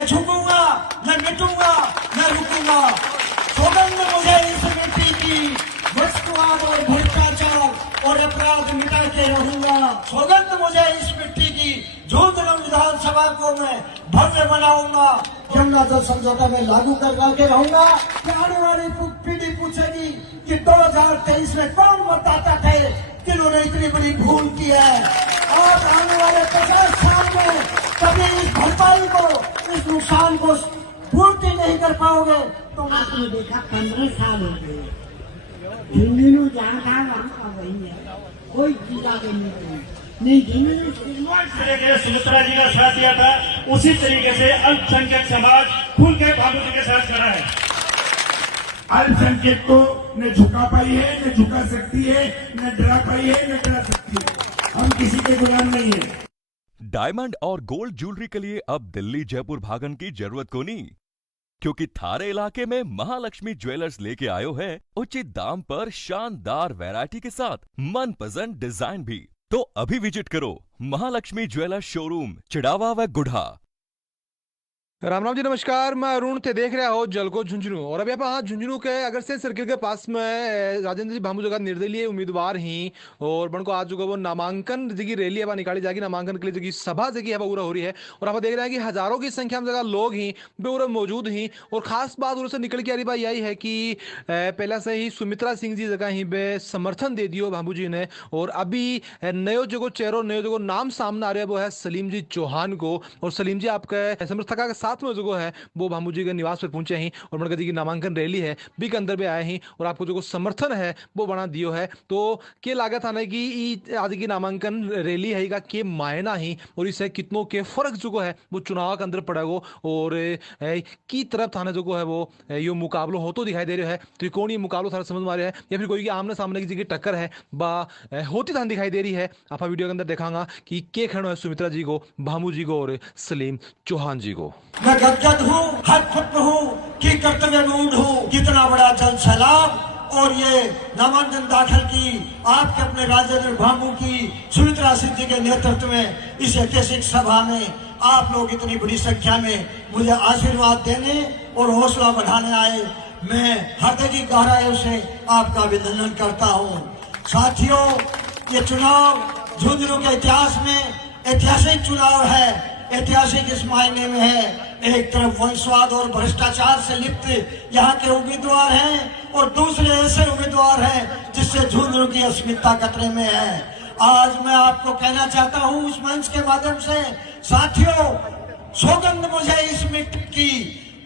झुकूंगा, न मिटूंगा, न रुकूंगा। सौगंध मुझे इस मिट्टी की, भ्रष्टवाद और भ्रष्टाचार और अपराध मिटा के रहूंगा। सौगंध मुझे इस मिट्टी की, झुंझुनू विधानसभा को मैं भव्य बनाऊंगा। यमुना जल समझौता में लागू करवा के रहूंगा। आने वाली पीढ़ी पूछेगी कि 2023 में कौन मतदाता थे जिन्होंने इतनी बड़ी भूल की है। और आने वाले 50 साल में कभी इस भरपाई को, इस नुकसान को पूर्ति नहीं कर पाओगे। तो आपने देखा 15 साल हो गए, झुंझुनू जानकार वहाँ वही है, कोई चीजा नहीं। झुंझुनू सुमित्रा जी का साथ दिया था, उसी तरीके से अल्पसंख्यक समाज खुल के भानु जी के साथ खड़ा है। अल्पसंख्यक को न झुका पाई है, न झुका सकती है, न डरा पाई है, न डरा सकती है। हम किसी के गुलाम नहीं है। डायमंड और गोल्ड ज्वेलरी के लिए अब दिल्ली जयपुर भागन की जरूरत को नहीं, क्योंकि थारे इलाके में महालक्ष्मी ज्वेलर्स लेके आयो है उचित दाम पर शानदार वैरायटी के साथ मनपसंद डिजाइन भी। तो अभी विजिट करो महालक्ष्मी ज्वेलर्स शोरूम चिड़ावा व गुढ़ा। राम राम जी, नमस्कार। मैं अरुण थे, देख रहा हो जलको झुंझुनू। और अभी आप झुंझुनू के अगरसेन सर्किल के पास में राजेंद्र जी भामू जगह निर्दलीय उम्मीदवार ही और बन को आज जो वो नामांकन की रैली है निकाली जाएगी। नामांकन के लिए जो सभा जगह है वो पूरा हो रही है और आप देख रहे हैं कि हजारों की संख्या में जगह लोग ही पूरा मौजूद ही। और खास बात उनसे निकल के आ रही बात यही है कि पहले से ही सुमित्रा सिंह जी जगह ही बे समर्थन दे दियो भामू जी ने। और अभी नयो जो चेहरो, नयो जो नाम सामने आ रहा है वो है सलीम जी चौहान को। और सलीम जी आपके समर्थका के साथ में जो है वो भामू जी के निवास पर पहुंचे हैं और मनका जी की नामांकन रैली है बी के अंदर भी आए हैं और आपको जो समर्थन है वो बना दियो है। तो के लागत आने की आज की नामांकन रैली है का के मायना ही और इससे कितनों के फर्क जो है वो चुनाव के अंदर पड़ेगा। और की तरफ थाने जो है वो यो मुकाबलो हो तो दिखाई दे रहा है, त्रिकोणीय मुकाबलो थाना समझ में आ रहा है या फिर कोई आमने सामने की जगह टक्कर है बा होती थाने दिखाई दे रही है। आप वीडियो के अंदर देखांगा कि के खड़ो है सुमित्रा जी को, भामू जी को और सलीम चौहान जी को। मैं गदगद हूँ, हतपुत्र हूँ कि कर्तव्य मूड हूँ। कितना बड़ा जल सैलाब और ये नामांकन दाखिल की आपके अपने राजेंद्र भामू की सुमित्रा सिंह जी के नेतृत्व में इस ऐतिहासिक सभा में आप लोग इतनी बड़ी संख्या में मुझे आशीर्वाद देने और हौसला बढ़ाने आए। मैं हृदय की गहराइयों से आपका अभिनंदन करता हूँ। साथियों, ये चुनाव झुंझुनू के इतिहास में ऐतिहासिक चुनाव है। ऐतिहासिक इस मायने में है, एक तरफ वंशवाद और भ्रष्टाचार से लिप्त यहाँ के उम्मीदवार हैं और दूसरे ऐसे उम्मीदवार हैं जिससे झुंझुनू की अस्मिता खतरे में है। आज मैं आपको कहना चाहता हूँ इस मंच के माध्यम से, साथियों, सौगंध मुझे इस मिट्टी की,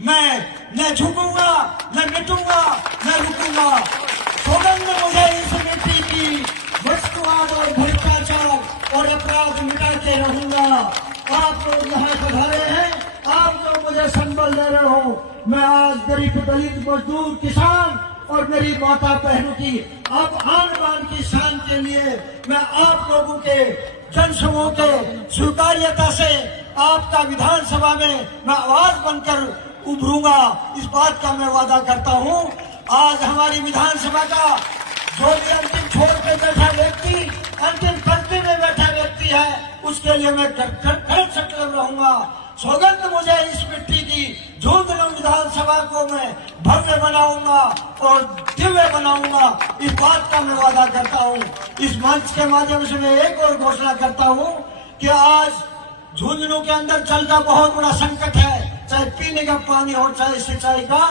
मैं न झुकूंगा, न मिटूंगा, न रुकूंगा। सौगंध मुझे इस मिट्टी की, भ्रष्टवाद और भ्रष्टाचार और अपराध मिटा के रहूंगा। आप लोग यहाँ पधारे हैं, आप लोग मुझे संबल दे रहे हो। मैं आज गरीब दलित मजदूर किसान और मेरी माता बहनों की अब आन बान की शान के लिए मैं आप लोगों के जनसमूह के स्वीकार्यता से आपका विधानसभा में मैं आवाज बनकर उभरूंगा, इस बात का मैं वादा करता हूँ। आज हमारी विधानसभा का जो भी अंतिम छोर पे बैठा व्यक्ति, अंतिम पंक्ति में बैठा व्यक्ति है, उसके लिए मैं कर सकता रहूंगा। सौगंध मुझे इस मिट्टी की, झुंझुनू विधानसभा को मैं भव्य बनाऊंगा और दिव्य बनाऊंगा, इस बात का मैं वादा करता हूँ। इस मंच के माध्यम से मैं एक और घोषणा करता हूँ कि आज झुंझुनू के अंदर जल का बहुत बड़ा संकट है, चाहे पीने का पानी हो चाहे सिंचाई का।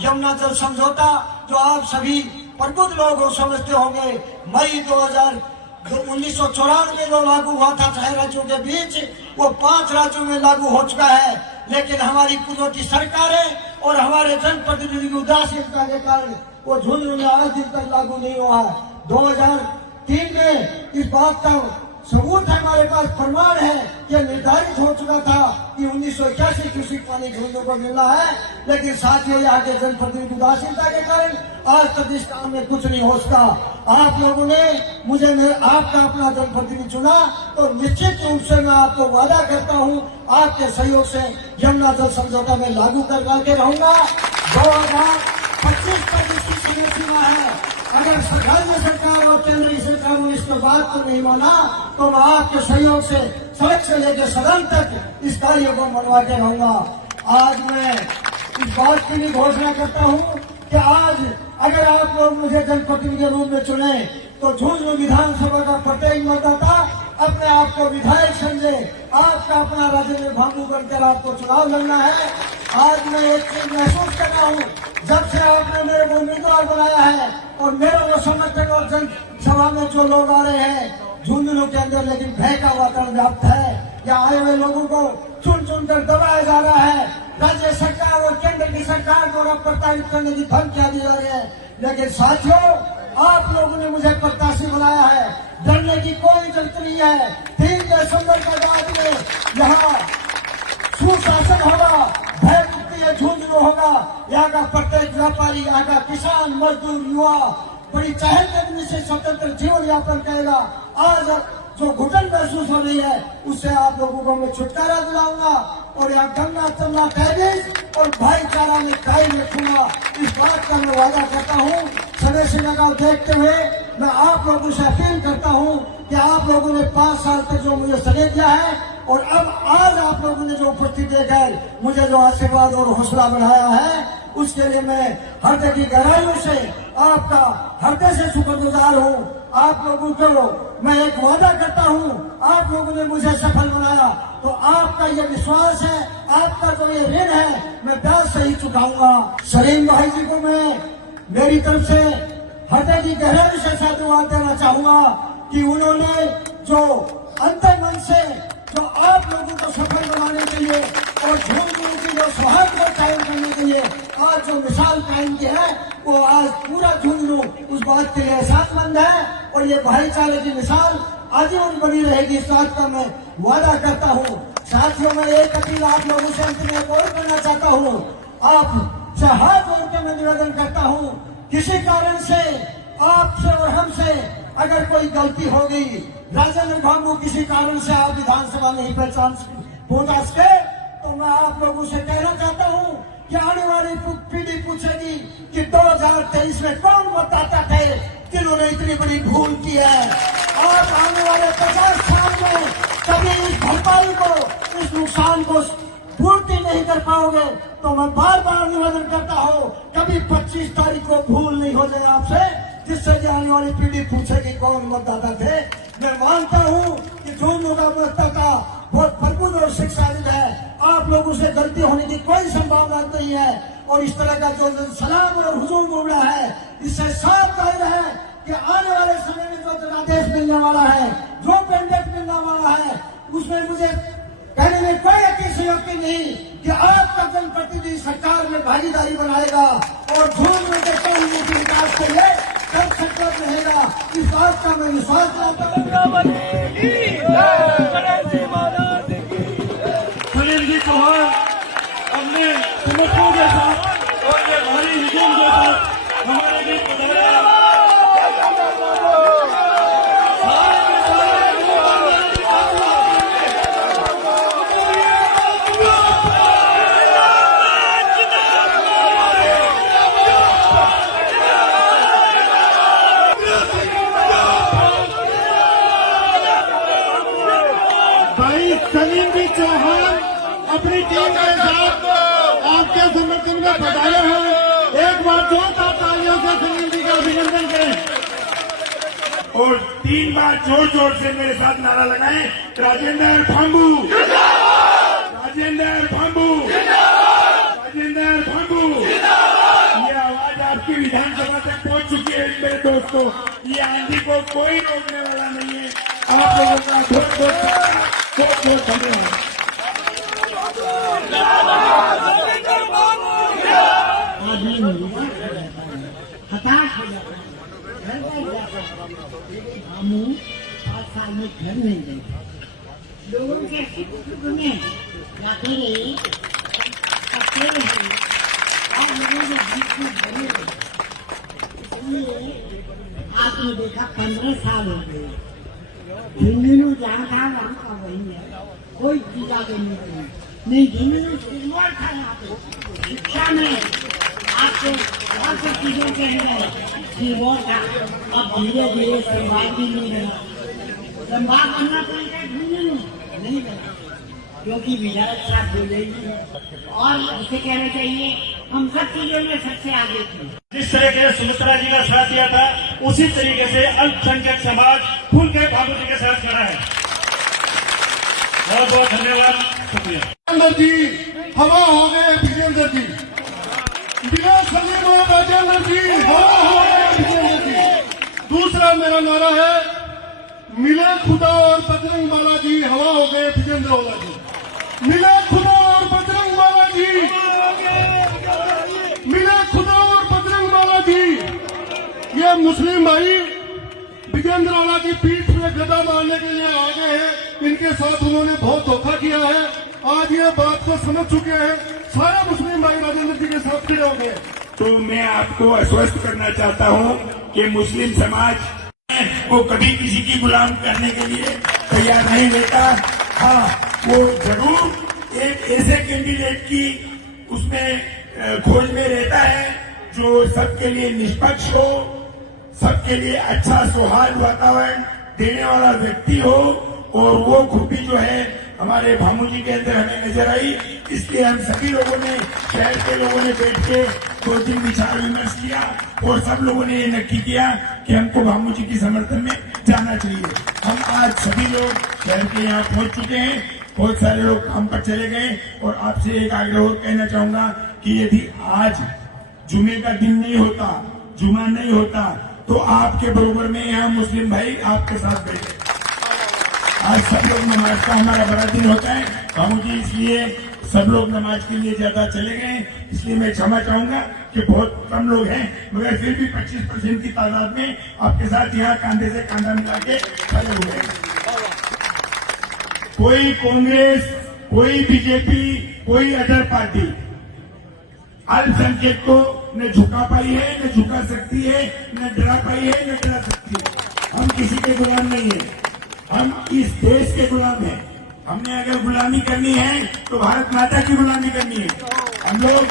यमुना जल समझौता जो आप सभी प्रबुद्ध लोग समझते होंगे, मई 1994 में जो लागू हुआ था 6 राज्यों के बीच, वो 5 राज्यों में लागू हो चुका है। लेकिन हमारी पूर्ववर्ती सरकारें और हमारे जनप्रतिनिधि की उदासीनता के कारण वो झुंझुनू में आज दिन तक लागू नहीं हुआ है। 2003 में इस बात का सबूत हमारे पास प्रमाण है कि निर्धारित हो चुका था कि 1981 क्यूसेक पानी झुंझुनू को मिलना है। लेकिन साथियों, यहाँ के जनप्रतिनिधि उदासीनता के कारण आज तक इस काम में कुछ नहीं हो सका। आप लोगों ने मुझे आपका अपना जनप्रतिनिधि चुना तो निश्चित रूप से मैं आपको वादा करता हूँ आपके सहयोग से यमुना जल समझौता में लागू करवा के रहूंगा। 2025 तक इसकी समय सीमा है। अगर राज्य सरकार और केंद्रीय सरकार ने इसके बात को नहीं माना तो मैं आपके सहयोग से सड़क से लेकर सदन तक इस कार्य को मनवा के रहूंगा। आज मैं इस बात की भी घोषणा करता हूँ कि आज अगर आप लोग मुझे जनप्रतिनिधि के रूप में चुने तो झुंझुनू विधानसभा का प्रत्येक मतदाता अपने आप को विधायक समझे। आपका अपना राजेंद्र भांबू बनकर आपको चुनाव लड़ना है। आज मैं एक चीज महसूस कर रहा हूँ, जब से आपने मेरे को उम्मीदवार बनाया है और मेरे वो समर्थक और जनसभा में जो लोग आ रहे हैं झुंझुनू के अंदर, लेकिन भय का वातावरण व्याप्त है। यहाँ आए हुए लोगों को चुन चुनकर दबाया जा रहा है। राज्य सरकार और केंद्र की सरकार द्वारा प्रताड़ित करने की धमकियां दी जा रही है। लेकिन साथियों, आप लोगों ने मुझे प्रत्याशी बनाया है, डरने की कोई जरूरत नहीं है। 3 दिसंबर के बाद में यहाँ सुशासन होगा, भय मुक्ति झुंझुनू होगा। यहाँ का प्रत्येक व्यापारी, यहाँ का किसान, मजदूर, युवा बड़ी चहल कदमी से स्वतंत्र जीवन यापन करेगा। आज जो घुटन महसूस हो रही है उससे आप लोगों को मैं छुटकारा दिलाऊंगा और यहाँ गन्ना चमना तहरीर और भाईचारा में कायम रखूंगा। इस बात का मैं वादा करता हूँ। समय सीमा को देखते हुए मैं आप लोगों से अपील करता हूँ कि आप लोगों ने 5 साल तक जो मुझे समय दिया है और अब आज आप लोगों ने जो उपस्थित देकर मुझे जो आशीर्वाद और हौसला बढ़ाया है उसके लिए मैं हृदय की गहराइयों से आपका हृदय से शुक्रगुजार हूँ। आप लोगों को मैं एक वादा करता हूँ, आप लोगों ने मुझे सफल बनाया तो आपका ये विश्वास है, आपका जो ये ऋण है मैं ब्याज से ही चुकाऊंगा। सलीम भाई जी को मैं मेरी तरफ से हृदय की गहराई से साधुवाद देना चाहूंगा कि उन्होंने जो अंतर्मन से जो आप लोगों को सफल बनाने के लिए और झुंझुनू की जो सौहार्द को कायम करने के लिए आज जो मिसाल कायम की है वो आज पूरा झुंझुनू उस बात के लिए एहसासमंद है और ये भाईचारे की मिसाल आजीवन बनी रहेगी। इस बात का मैं वादा करता हूँ। साथियों, मैं एक अपील आप लोगों से अंत में और करना चाहता हूँ। आप से हाथ जोड़ के मैं निवेदन करता हूँ, किसी कारण से आपसे और हमसे अगर कोई गलती हो गई, राजेंद्र भांबू किसी कारण से आप विधानसभा नहीं पहुंचा सके तो मैं आप लोगों से कहना चाहता हूं कि आने वाली पीढ़ी पूछेगी कि 2023 में कौन मतदाता थे जिन्होंने इतनी बड़ी भूल की है। आप आने वाले 50 साल में कभी इस भरपाई को, इस नुकसान को पूर्ति नहीं कर पाओगे तो मैं बार बार निवेदन करता हूँ कभी 25 तारीख को भूल नहीं हो जाए आपसे, जिससे कि आने वाली पीढ़ी पूछेगी कौन मतदाता थे। मैं मानता हूँ कि झुंझुनू का मतदाता बहुत भरपूर और शिक्षाविद है। आप लोगों से गलती होने की कोई संभावना नहीं है और इस तरह का जो सलाम और हुजूम उमड़ा है इससे साफ जाहिर है कि आने वाले समय में जो जनादेश मिलने वाला है, जो पेंडेंट मिलने वाला है, उसमें मुझे कहने में कोई अतिशयोक्ति नहीं कि आपका जनप्रतिनिधि सरकार में भागीदारी बनाएगा और झुंझुनू के कौमी के विकास के लिए कर संकल्प रहेगा। इस बात का मैं विश्वास करता हूँ। सलीम जी चौहान अपने समर्थकों के साथ और ये भारी हुजूम के साथ हमारे बीच पधारे। सलीम जी चौहान अपनी टीम के साथ आपके समर्थन में पधारे हैं। एक बार जोरदार तालियों से सलीम जी का अभिनंदन करें और 3 बार जोर जोर से मेरे साथ नारा लगाएं, राजेंद्र भांबू, राजेंद्र भांबू, राजेंद्र भांबू। ये आवाज आपकी विधानसभा तक पहुंच चुकी है मेरे दोस्तों। ये आंधी को कोई रोकने वाला नहीं है। आप लोगों का बहुत बहुत धन्यवाद। हताश हो जाता है, घर बैठ जाता है। हमू 5 साल में घर नहीं गए, लोगों के सुख में जाते रहे, अकेले हैं और लोगों के बीच में बने रहे। इसलिए आपने देखा 15 साल हो गए, झुंझुनू जहाँ था वहाँ का वही है, कोई चीज आगे नहीं। झुंझुनू सिल्वर था यहाँ पे, शिक्षा में आपको बहुत सी चीजों के लिए सिल्वर था। अब धीरे धीरे संवाद भी नहीं रहा, संवाद बनना पड़ेगा झुंझुनू नहीं बना। क्योंकि विधायक साहब बोले ही और उसे कहना चाहिए हम सब चीजों में सबसे आगे थे। जिस तरह के सुमित्रा जी का साथ दिया था उसी तरीके से अल्पसंख्यक समाज खुल के भामू जी के साथ खड़ा है। बहुत बहुत धन्यवाद, शुक्रिया। राजेंद्र जी हवा हो गए, विजेंद्र जी बिना सलीम और राजेंद्र जी हवा हो गए, विजेंद्र जी। दूसरा मेरा नारा है मिले खुदा और बजरंग बाला जी हवा हो गए, विजेंद्र वाला जी। मिले खुदा और बजरंग बाला जी, मिले खुदा और बजरंग बाला जी। ये मुस्लिम भाई विजेंद्र वाला की पीठ में गदा मारने के लिए आ गए हैं। इनके साथ उन्होंने बहुत धोखा किया है। आज ये बात को समझ चुके हैं। सारे मुस्लिम भाई राजेंद्र जी के साथ खड़े हो गए। तो मैं आपको आश्वस्त करना चाहता हूं कि मुस्लिम समाज वो कभी किसी की गुलाम करने के लिए तैयार नहीं रहता। हाँ, वो जरूर एक ऐसे कैंडिडेट की उसमें खोज में रहता है जो सबके लिए निष्पक्ष हो, सबके लिए अच्छा सौहार्द वातावरण देने वाला व्यक्ति हो। और वो खूबी जो है हमारे भामू जी के अंदर हमें नजर आई। इसलिए हम सभी लोगों ने, शहर के लोगों ने बैठ के 2 दिन विचार विमर्श किया और सब लोगों ने ये नक्की किया कि हमको भामू जी की समर्थन में जाना चाहिए। हम आज सभी लोग शहर के यहाँ पहुंच चुके हैं। बहुत सारे लोग काम पर चले गए। और आपसे एक आग्रह और कहना चाहूंगा कि यदि आज जुमे का दिन नहीं होता, जुमा नहीं होता, तो आपके बरोबर में यहाँ मुस्लिम भाई आपके साथ बैठे। आज सब लोग नमाज का हमारा बड़ा दिन होता है भामू जी, इसलिए सब लोग नमाज के लिए ज्यादा चले गए। इसलिए मैं क्षमा चाहूंगा कि बहुत कम लोग हैं, मगर फिर भी 25% की तादाद में आपके साथ यहाँ कांधे से कांधा मिला के खड़े हुए। कोई कांग्रेस, कोई बीजेपी, कोई अदर पार्टी अल्पसंख्यक को न झुका पाई है, न झुका सकती है, न डरा पाई है, न डरा सकती है। हम किसी के गुलाम नहीं है, हम इस देश के गुलाम हैं। हमने अगर गुलामी करनी है तो भारत माता की गुलामी करनी है। हम लोग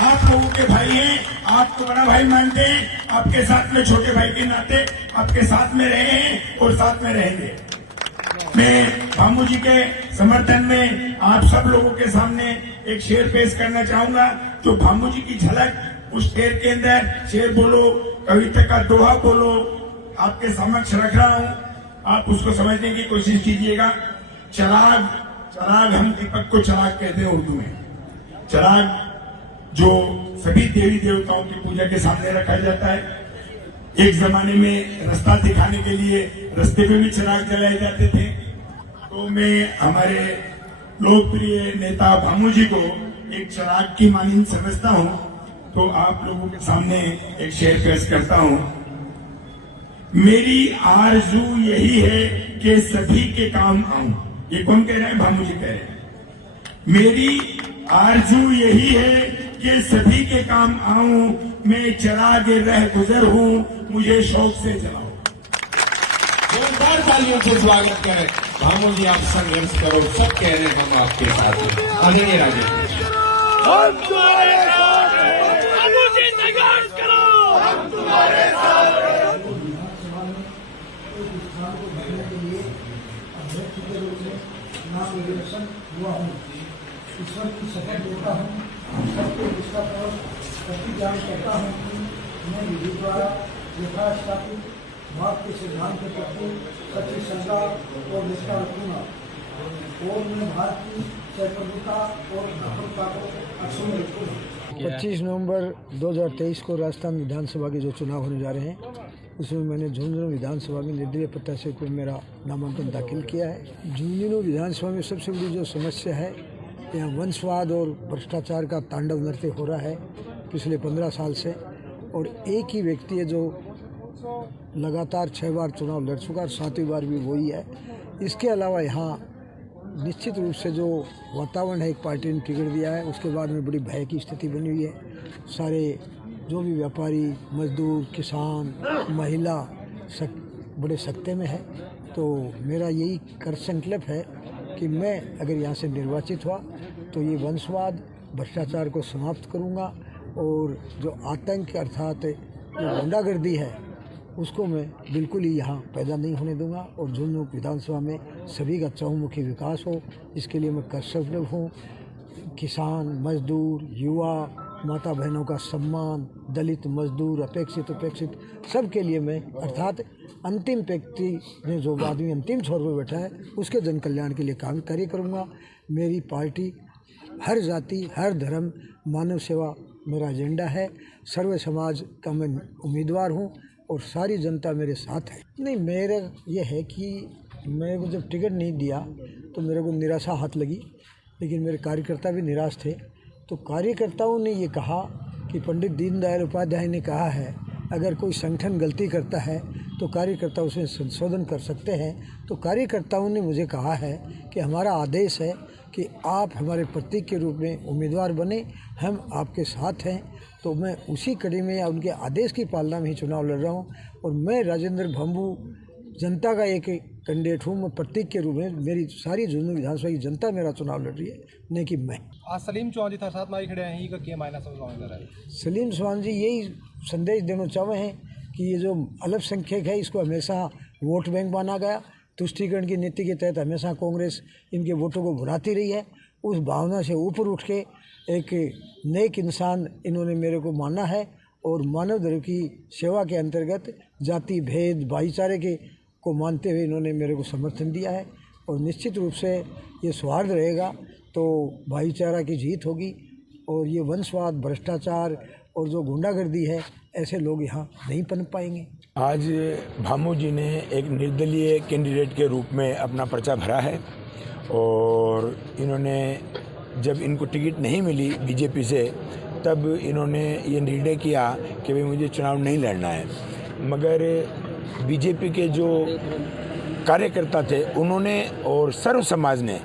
आप लोगों के भाई हैं, आपको बड़ा भाई मानते हैं, आपके साथ में छोटे भाई के नाते आपके साथ में रहे हैं और साथ में रहेंगे। मैं भामू जी के समर्थन में आप सब लोगों के सामने एक शेर पेश करना चाहूंगा। जो भामू जी की झलक उस शेर के अंदर, शेर बोलो, कविता का दोहा बोलो, आपके समक्ष रख रहा हूं। आप उसको समझने की कोशिश कीजिएगा। चराग, चराग, हम दीपक को चराग कहते हैं उर्दू में। चराग जो सभी देवी देवताओं की पूजा के सामने रखा जाता है। एक जमाने में रास्ता दिखाने के लिए रास्ते में भी चराग जलाए जाते थे। तो मैं हमारे लोकप्रिय नेता भामू जी को एक चराग की मानिंद समझता हूं। तो आप लोगों के सामने एक शेर पेश करता हूं। मेरी आरजू यही है कि सभी के काम आऊं। ये कौन कह रहे हैं? भामू जी कह रहे हैं। मेरी आरजू यही है कि सभी के काम आऊं, मैं चराग रह गुजर हूं, मुझे शौक से जलाओ। जोरदार तालियों से स्वागत करें। भामू जी, आप संघर्ष करो, सब कह रहे हैं हम आपके साथ हैं। आदरणीय राजेंद्र जी, हम तुम्हारे साथ हैं। भामू जी संघर्ष करो, हम तुम्हारे साथ हैं। नामनिर्देशन हुआ हूँ। ईश्वर की शपथ लेता हूँ, सबको इसका प्रतिज्ञान करता हूँ कि मैं विधि द्वारा यथास्थापित भारत के सिद्धांत के प्रति सच्ची श्रद्धा और निष्ठा रखूंगा और मैं भारत की सर्वप्रभुता और अखंडता को अक्षुण्ण रखूंगा। 25 नवंबर 2023 को राजस्थान विधानसभा के जो चुनाव होने जा रहे हैं, उसमें मैंने झुंझुनू विधानसभा में निर्दलीय प्रत्याशी को मेरा नामांकन दाखिल किया है। झुंझुनू विधानसभा में सबसे बड़ी जो समस्या है, यहाँ वंशवाद और भ्रष्टाचार का तांडव नृत्य हो रहा है पिछले 15 साल से। और एक ही व्यक्ति है जो लगातार 6 बार चुनाव लड़ चुका और 7वीं बार भी वही है। इसके अलावा यहाँ निश्चित रूप से जो वातावरण है, एक पार्टी ने टिकट दिया है, उसके बाद में बड़ी भय की स्थिति बनी हुई है। सारे जो भी व्यापारी, मजदूर, किसान, महिला बड़े सख्ते में है। तो मेरा यही कर संकल्प है कि मैं अगर यहाँ से निर्वाचित हुआ तो ये वंशवाद, भ्रष्टाचार को समाप्त करूँगा और जो आतंक अर्थात जो गुंडागर्दी है उसको मैं बिल्कुल ही यहाँ पैदा नहीं होने दूंगा। और झुंझुनू विधानसभा में सभी का चहुमुखी विकास हो, इसके लिए मैं कर्तव्य हूँ। किसान, मजदूर, युवा, माता बहनों का सम्मान, दलित, मजदूर, अपेक्षित उपेक्षित सबके लिए मैं, अर्थात अंतिम व्यक्ति में जो आदमी अंतिम छोर पर बैठा है उसके जन कल्याण के लिए कार्य करूँगा। मेरी पार्टी हर जाति, हर धर्म, मानव सेवा मेरा एजेंडा है। सर्व समाज का मैं उम्मीदवार हूँ और सारी जनता मेरे साथ है। नहीं, मेरा ये है कि मेरे को जब टिकट नहीं दिया तो मेरे को निराशा हाथ लगी, लेकिन मेरे कार्यकर्ता भी निराश थे। तो कार्यकर्ताओं ने ये कहा कि पंडित दीनदयाल उपाध्याय ने कहा है, अगर कोई संगठन गलती करता है तो कार्यकर्ता उसमें संशोधन कर सकते हैं। तो कार्यकर्ताओं ने मुझे कहा है कि हमारा आदेश है कि आप हमारे प्रतीक के रूप में उम्मीदवार बने, हम आपके साथ हैं। तो मैं उसी कड़ी में या उनके आदेश की पालना में ही चुनाव लड़ रहा हूँ। और मैं राजेंद्र भांबू जनता का एक कैंडिडेट हूँ। मैं प्रतीक के रूप में, मेरी सारी झुंझुनू विधानसभा की जनता मेरा चुनाव लड़ रही है, नहीं कि मैं। आज सलीम चौहान जी था साथ मारी खड़े हैं, क्या मायना समझ है? सलीम चौहान जी यही संदेश देना चाहे हैं कि ये जो अल्पसंख्यक है इसको हमेशा वोट बैंक माना गया। तुष्टीकरण की नीति के तहत हमेशा कांग्रेस इनके वोटों को भुनाती रही है। उस भावना से ऊपर उठ के एक नेक इंसान इन्होंने मेरे को माना है और मानव धर्म की सेवा के अंतर्गत जाति भेद भाईचारे के को मानते हुए इन्होंने मेरे को समर्थन दिया है। और निश्चित रूप से ये सौहार्द रहेगा तो भाईचारा की जीत होगी। और ये वंशवाद, भ्रष्टाचार और जो गुंडागर्दी है, ऐसे लोग यहाँ नहीं पनप पाएंगे। आज भामू जी ने एक निर्दलीय कैंडिडेट के रूप में अपना पर्चा भरा है और इन्होंने, जब इनको टिकट नहीं मिली बीजेपी से, तब इन्होंने ये निर्णय किया कि भाई मुझे चुनाव नहीं लड़ना है। मगर बीजेपी के जो कार्यकर्ता थे उन्होंने और सर्व समाज ने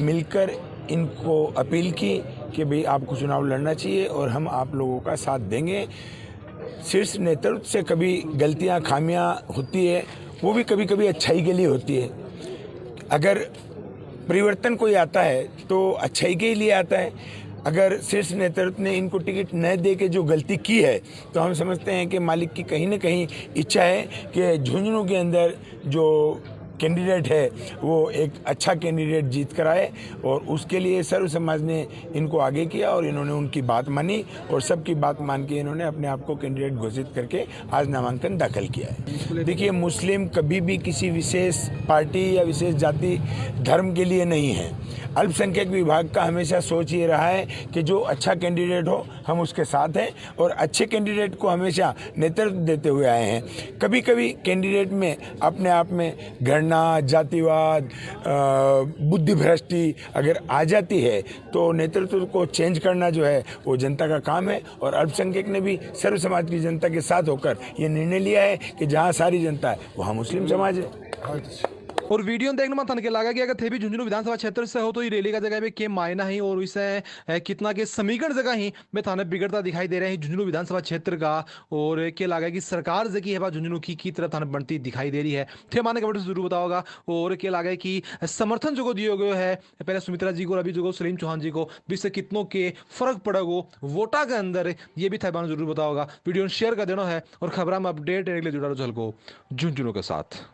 मिलकर इनको अपील की कि भाई आपको चुनाव लड़ना चाहिए और हम आप लोगों का साथ देंगे। शीर्ष नेतृत्व से कभी गलतियां, खामियां होती है, वो भी कभी कभी अच्छाई के लिए होती है। अगर परिवर्तन कोई आता है तो अच्छाई के लिए आता है। अगर शीर्ष नेतृत्व ने इनको टिकट न दे के जो गलती की है तो हम समझते हैं कि मालिक की कहीं न कहीं इच्छा है कि झुंझुनू के अंदर जो कैंडिडेट है वो एक अच्छा कैंडिडेट जीत कर आए। और उसके लिए सर्व समाज ने इनको आगे किया और इन्होंने उनकी बात मानी और सबकी बात मान के इन्होंने अपने आप को कैंडिडेट घोषित करके आज नामांकन दाखिल किया है। देखिए, मुस्लिम कभी भी किसी विशेष पार्टी या विशेष जाति धर्म के लिए नहीं है। अल्पसंख्यक विभाग का हमेशा सोच ये रहा है कि जो अच्छा कैंडिडेट हो हम उसके साथ हैं और अच्छे कैंडिडेट को हमेशा नेतृत्व देते हुए आए हैं। कभी कभी कैंडिडेट में अपने आप में घृणा, जातिवाद, बुद्धिभ्रष्टि अगर आ जाती है तो नेतृत्व को चेंज करना जो है वो जनता का काम है। और अल्पसंख्यक ने भी सर्व समाज की जनता के साथ होकर ये निर्णय लिया है कि जहाँ सारी जनता है वहाँ मुस्लिम समाज है। और वीडियो देखने में तनके लगा कि अगर थे भी झुंझुनू विधानसभा क्षेत्र से हो तो ये रैली का जगह में के मायना ही और इसे कितना के समीकरण जगह ही में थाने बिगड़ता दिखाई दे रहे हैं झुंझुनू विधानसभा क्षेत्र का। और के लगा कि सरकार जगह है झुंझुनू की तरफ थाने बनती दिखाई दे रही है। थे माने कमेंट से जरूर बताओगा। और के लगा कि समर्थन जो दिए गए है पहले सुमित्रा जी को और अभी जो सलीम चौहान जी को भी से कितनों के फर्क पड़ेगो वोटा के अंदर, ये भी थे जरूर बताओगा। वीडियो शेयर कर देना है और खबर में अपडेट जुड़ा रहो झलको झुंझुनू के साथ।